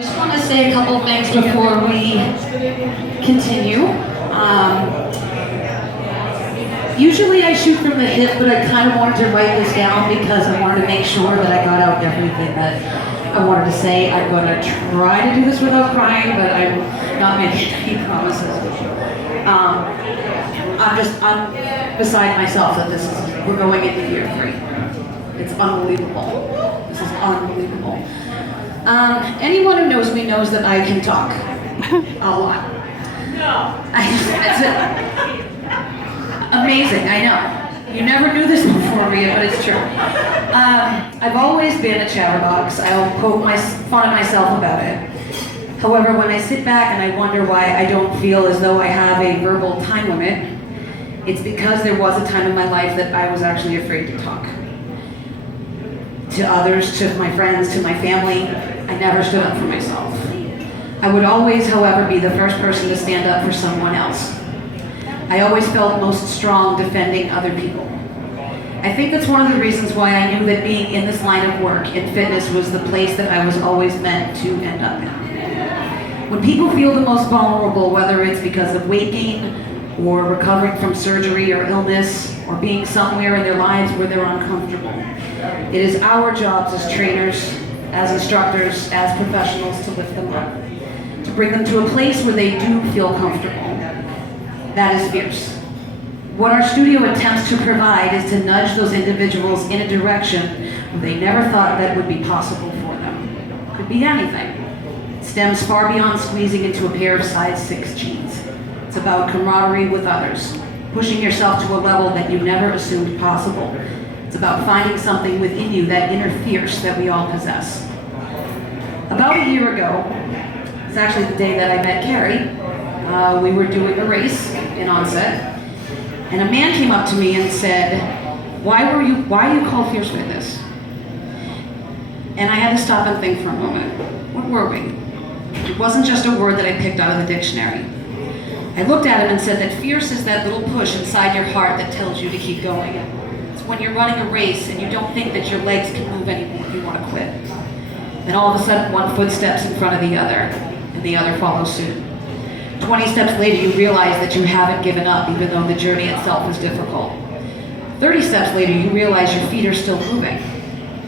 I just want to say a couple of things before we continue. Usually I shoot from the hip, but I kind of wanted to write this down because I wanted to make sure that I got out everything that I wanted to say. I'm going to try to do this without crying, but I'm not making any promises. I'm beside myself that we're going into year 3. It's unbelievable. This is unbelievable. Anyone who knows me knows that I can talk a lot. That's it. Amazing, I know. You never knew this before, Rita, but it's true. I've always been a chatterbox. I'll poke fun at myself about it. However, when I sit back and I wonder why I don't feel as though I have a verbal time limit, it's because there was a time in my life that I was actually afraid to talk. To others, to my friends, to my family, I never stood up for myself. I would always, however, be the first person to stand up for someone else. I always felt most strong defending other people. I think that's one of the reasons why I knew that being in this line of work in fitness was the place that I was always meant to end up in. When people feel the most vulnerable, whether it's because of weight gain, or recovering from surgery or illness, or being somewhere in their lives where they're uncomfortable, it is our jobs as trainers, as instructors, as professionals to lift them up, to bring them to a place where they do feel comfortable. That is fierce. What our studio attempts to provide is to nudge those individuals in a direction where they never thought that would be possible for them. Could be anything. It stems far beyond squeezing into a pair of size 6 jeans. It's about camaraderie with others, pushing yourself to a level that you never assumed possible. It's about finding something within you, that inner fierce that we all possess. About a year ago, it's actually the day that I met Carrie, we were doing a race in Onset, and a man came up to me and said, why are you called Fierce Fitness? And I had to stop and think for a moment. What were we? It wasn't just a word that I picked out of the dictionary. I looked at him and said that fierce is that little push inside your heart that tells you to keep going. It's when you're running a race and you don't think that your legs can move anymore, you want to quit. And all of a sudden, one foot steps in front of the other, and the other follows suit. 20 steps later, you realize that you haven't given up, even though the journey itself is difficult. 30 steps later, you realize your feet are still moving.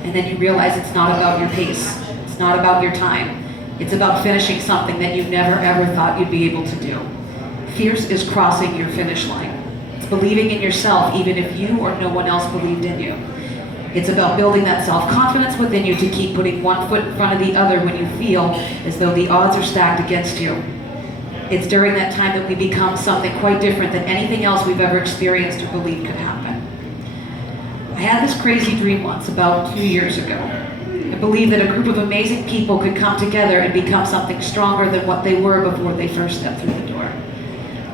And then you realize it's not about your pace. It's not about your time. It's about finishing something that you never ever thought you'd be able to do. Fierce is crossing your finish line. It's believing in yourself, even if you or no one else believed in you. It's about building that self-confidence within you to keep putting one foot in front of the other when you feel as though the odds are stacked against you. It's during that time that we become something quite different than anything else we've ever experienced or believed could happen. I had this crazy dream once, about 2 years ago. I believed that a group of amazing people could come together and become something stronger than what they were before they first stepped through the door.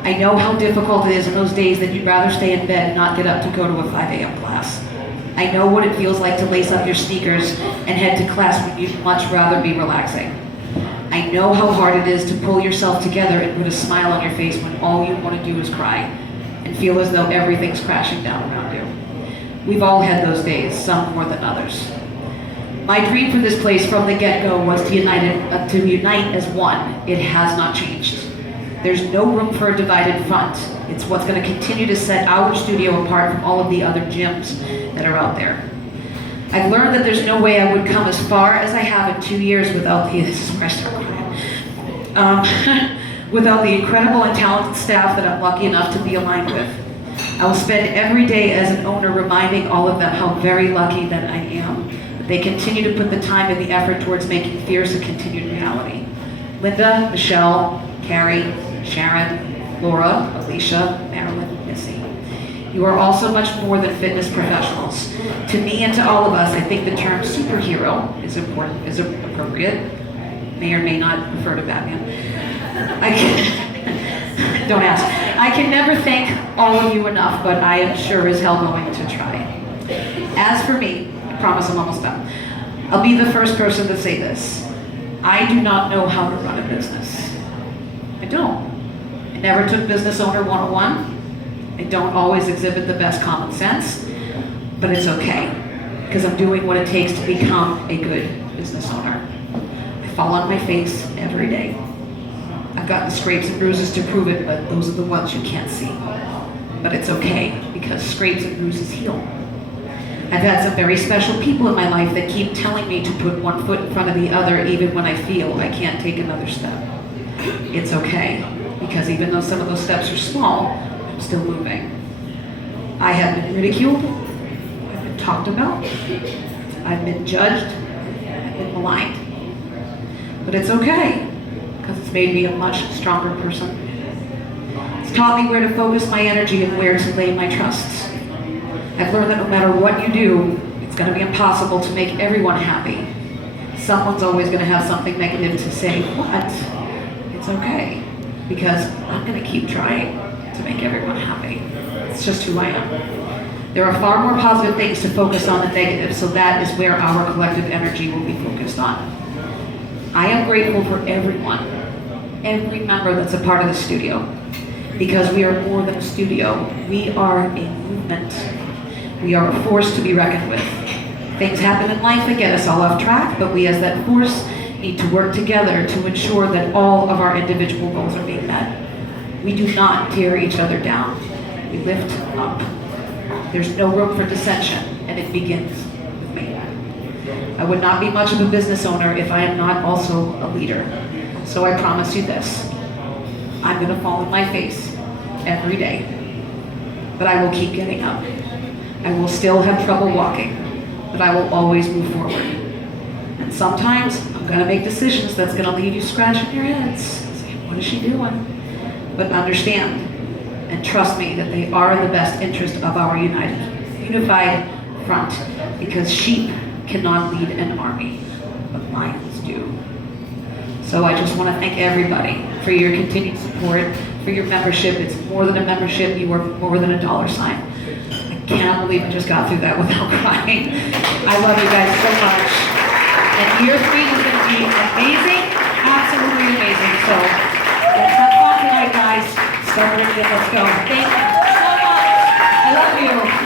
I know how difficult it is in those days that you'd rather stay in bed and not get up to go to a 5 a.m. class. I know what it feels like to lace up your sneakers and head to class when you'd much rather be relaxing. I know how hard it is to pull yourself together and put a smile on your face when all you want to do is cry and feel as though everything's crashing down around you. We've all had those days, some more than others. My dream for this place from the get-go was to unite as one. It has not changed. There's no room for a divided front. It's what's going to continue to set our studio apart from all of the other gyms that are out there. I've learned that there's no way I would come as far as I have in 2 years without without the incredible and talented staff that I'm lucky enough to be aligned with. I will spend every day as an owner reminding all of them how very lucky that I am. That they continue to put the time and the effort towards making Fierce a continued reality. Linda, Michelle, Carrie, Sharon, Laura, Alicia, Marilyn, Missy. You are also much more than fitness professionals. To me and to all of us, I think the term superhero is appropriate. May or may not refer to Batman. Don't ask. I can never thank all of you enough, but I am sure as hell going to try. As for me, I promise I'm almost done. I'll be the first person to say this. I do not know how to run a business. I don't. I never took Business Owner 101. I don't always exhibit the best common sense, but it's okay, because I'm doing what it takes to become a good business owner. I fall on my face every day. I've gotten scrapes and bruises to prove it, but those are the ones you can't see. But it's okay, because scrapes and bruises heal. I've had some very special people in my life that keep telling me to put one foot in front of the other even when I feel I can't take another step. It's okay, because even though some of those steps are small, I'm still moving. I have been ridiculed, I've been talked about, I've been judged, I've been maligned. But it's okay, because it's made me a much stronger person. It's taught me where to focus my energy and where to lay my trusts. I've learned that no matter what you do, it's going to be impossible to make everyone happy. Someone's always going to have something negative to say, but it's okay, because I'm going to keep trying to make everyone happy. It's just who I am. There are far more positive things to focus on than negative, so that is where our collective energy will be focused on. I am grateful for everyone, every member that's a part of the studio, because we are more than a studio. We are a movement. We are a force to be reckoned with. Things happen in life that get us all off track, but we as that force need to work together to ensure that all of our individual goals are being met. We do not tear each other down. We lift up. There's no room for dissension, and it begins with me. I would not be much of a business owner if I am not also a leader. So I promise you this. I'm going to fall on my face every day, but I will keep getting up. I will still have trouble walking, but I will always move forward. And sometimes I'm going to make decisions that's going to leave you scratching your heads, saying, what is she doing? But understand and trust me that they are in the best interest of our unified front, because sheep cannot lead an army, but lions do. So I just want to thank everybody for your continued support, for your membership. It's more than a membership, you are more than a dollar sign. I cannot believe I just got through that without crying. I love you guys so much. And year 3 is going to be amazing, absolutely amazing. So let's have fun tonight, guys. Start with it, let's go. Thank you so much. I love you.